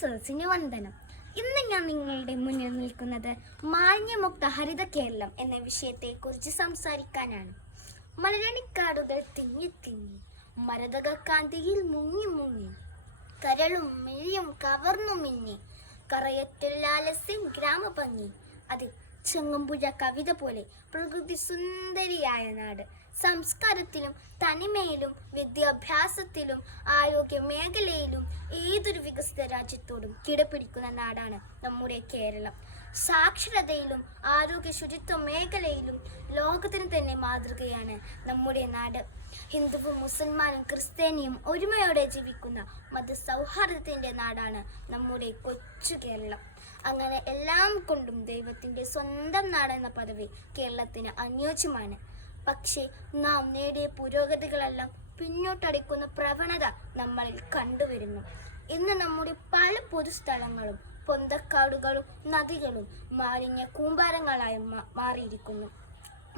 സെൻസസിന് വന്ദനം. ഇന്ന് ഞാൻ നിങ്ങളുടെ മുന്നിൽ നിൽക്കുന്നത് മാലിന്യമുക്ത ഹരിത കേരളം എന്ന വിഷയത്തെക്കുറിച്ച് സംസാരിക്കാനാണ്. മലരണിക്കാടുകൾ തിങ്ങി തിങ്ങി, മരതക കാന്തിയിൽ മുങ്ങി മുങ്ങി, കരളും മിഴിയും കവർന്നു മിന്നി, കറയറ്റൊരാലസ്യം ഗ്രാമഭംഗി, അത് ചെങ്ങമ്പുഴ കവിത പോലെ പ്രകൃതി സുന്ദരിയായ നാട്. സംസ്കാരത്തിലും തനിമയിലും വിദ്യാഭ്യാസത്തിലും ആരോഗ്യ മേഖലയിലും ഏതൊരു വികസിത രാജ്യത്തോടും കിടപിടിക്കുന്ന നാടാണ് നമ്മുടെ കേരളം. സാക്ഷരതയിലും ആരോഗ്യ ശുചിത്വ മേഖലയിലും ലോകത്തിന് തന്നെ മാതൃകയാണ് നമ്മുടെ നാട്. ഹിന്ദുവും മുസൽമാനും ക്രിസ്ത്യാനിയും ഒരുമയോടെ ജീവിക്കുന്ന മതസൗഹാർദ്ദത്തിൻ്റെ നാടാണ് നമ്മുടെ കൊച്ചു കേരളം. അങ്ങനെ എല്ലാം കൊണ്ടും ദൈവത്തിൻ്റെ സ്വന്തം നാടെന്ന പദവി കേരളത്തിന് അനുയോജ്യമാണ്. പക്ഷേ നാം നേടിയ പുരോഗതികളെല്ലാം പിന്നോട്ടടിക്കുന്ന പ്രവണത നമ്മളിൽ കണ്ടുവരുന്നു. ഇന്ന് നമ്മുടെ പല പൊതുസ്ഥലങ്ങളും പൊന്തക്കാടുകളും നദികളും മാലിന്യ കൂമ്പാരങ്ങളായി മാറിയിരിക്കുന്നു.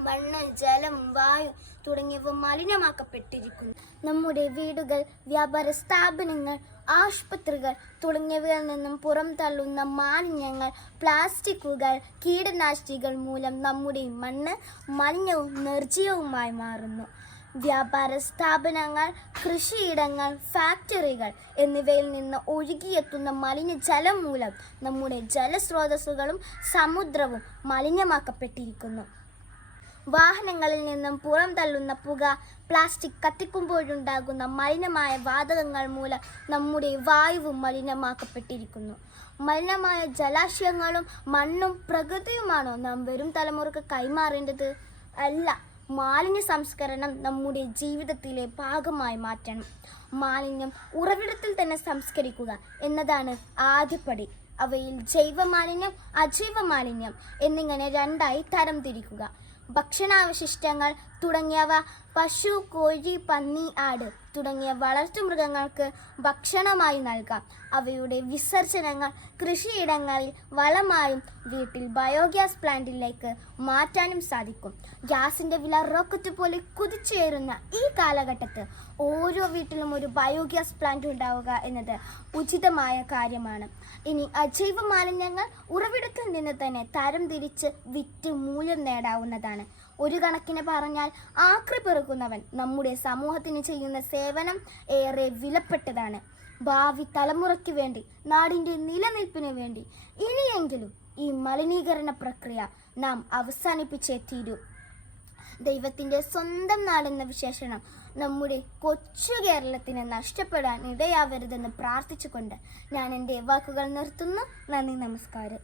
മണ്ണ്, ജലം, വായു തുടങ്ങിയവ മലിനമാക്കപ്പെട്ടിരിക്കുന്നു. നമ്മുടെ വീടുകൾ, വ്യാപാര സ്ഥാപനങ്ങൾ, ആശുപത്രികൾ തുടങ്ങിയവയിൽ നിന്നും പുറംതള്ളുന്ന മാലിന്യങ്ങൾ, പ്ലാസ്റ്റിക്കുകൾ, കീടനാശിനികൾ മൂലം നമ്മുടെ മണ്ണ് മലിനവും നിർജ്ജീവവുമായി മാറുന്നു. വ്യാപാര സ്ഥാപനങ്ങൾ, കൃഷിയിടങ്ങൾ, ഫാക്ടറികൾ എന്നിവയിൽ നിന്ന് ഒഴുകിയെത്തുന്ന മലിനജലം മൂലം നമ്മുടെ ജലസ്രോതസ്സുകളും സമുദ്രവും മലിനമാക്കപ്പെട്ടിരിക്കുന്നു. വാഹനങ്ങളിൽ നിന്നും പുറംതള്ളുന്ന പുക, പ്ലാസ്റ്റിക് കത്തിക്കുമ്പോഴുണ്ടാകുന്ന മലിനമായ വാതകങ്ങൾ മൂലം നമ്മുടെ വായുവും മലിനമാക്കപ്പെട്ടിരിക്കുന്നു. മലിനമായ ജലാശയങ്ങളും മണ്ണും പ്രകൃതിയുമാണോ നാം വരും തലമുറക്ക് കൈമാറേണ്ടത്? അല്ല. മാലിന്യ സംസ്കരണം നമ്മുടെ ജീവിതത്തിലെ ഭാഗമായി മാറ്റണം. മാലിന്യം ഉറവിടത്തിൽ തന്നെ സംസ്കരിക്കുക എന്നതാണ് ആദ്യപടി. അവയിൽ ജൈവ മാലിന്യം, അജൈവ മാലിന്യം എന്നിങ്ങനെ രണ്ടായി തരംതിരിക്കുക. ഭക്ഷണാവശിഷ്ടങ്ങൾ തുടങ്ങിയവ പശു, കോഴി, പന്നി, ആട് തുടങ്ങിയ വളർത്തുമൃഗങ്ങൾക്ക് ഭക്ഷണമായി നൽകാം. അവയുടെ വിസർജനങ്ങൾ കൃഷിയിടങ്ങളിൽ വളമായും വീട്ടിൽ ബയോഗ്യാസ് പ്ലാന്റിലേക്ക് മാറ്റാനും സാധിക്കും. ഗ്യാസിൻ്റെ വില റോക്കറ്റ് പോലെ കുതിച്ചുയരുന്ന ഈ കാലഘട്ടത്ത് ഓരോ വീട്ടിലും ഒരു ബയോഗ്യാസ് പ്ലാന്റ് ഉണ്ടാവുക എന്നത് ഉചിതമായ കാര്യമാണ്. ഇനി അജൈവ മാലിന്യങ്ങൾ ഉറവിടത്തിൽ നിന്ന് തന്നെ തരംതിരിച്ച് വിറ്റ് മൂല്യം നേടാവുന്നതാണ്. ഒരു കണക്കിന് പറഞ്ഞാൽ ആക്രി പെറുക്കുന്നവൻ നമ്മുടെ സമൂഹത്തിന് ചെയ്യുന്ന സേവനം ഏറെ വിലപ്പെട്ടതാണ്. ഭാവി തലമുറയ്ക്ക് വേണ്ടി, നാടിൻ്റെ നിലനിൽപ്പിന് വേണ്ടി ഇനിയെങ്കിലും ഈ മലിനീകരണ പ്രക്രിയ നാം അവസാനിപ്പിച്ചേ തീരൂ. ദൈവത്തിൻ്റെ സ്വന്തം നാടെന്ന വിശേഷണം നമ്മുടെ കൊച്ചു കേരളത്തിന് നഷ്ടപ്പെടാൻ ഇടയാവരുതെന്ന് പ്രാർത്ഥിച്ചുകൊണ്ട് ഞാൻ എൻ്റെ വാക്കുകൾ നിർത്തുന്നു. നന്ദി, നമസ്കാരം.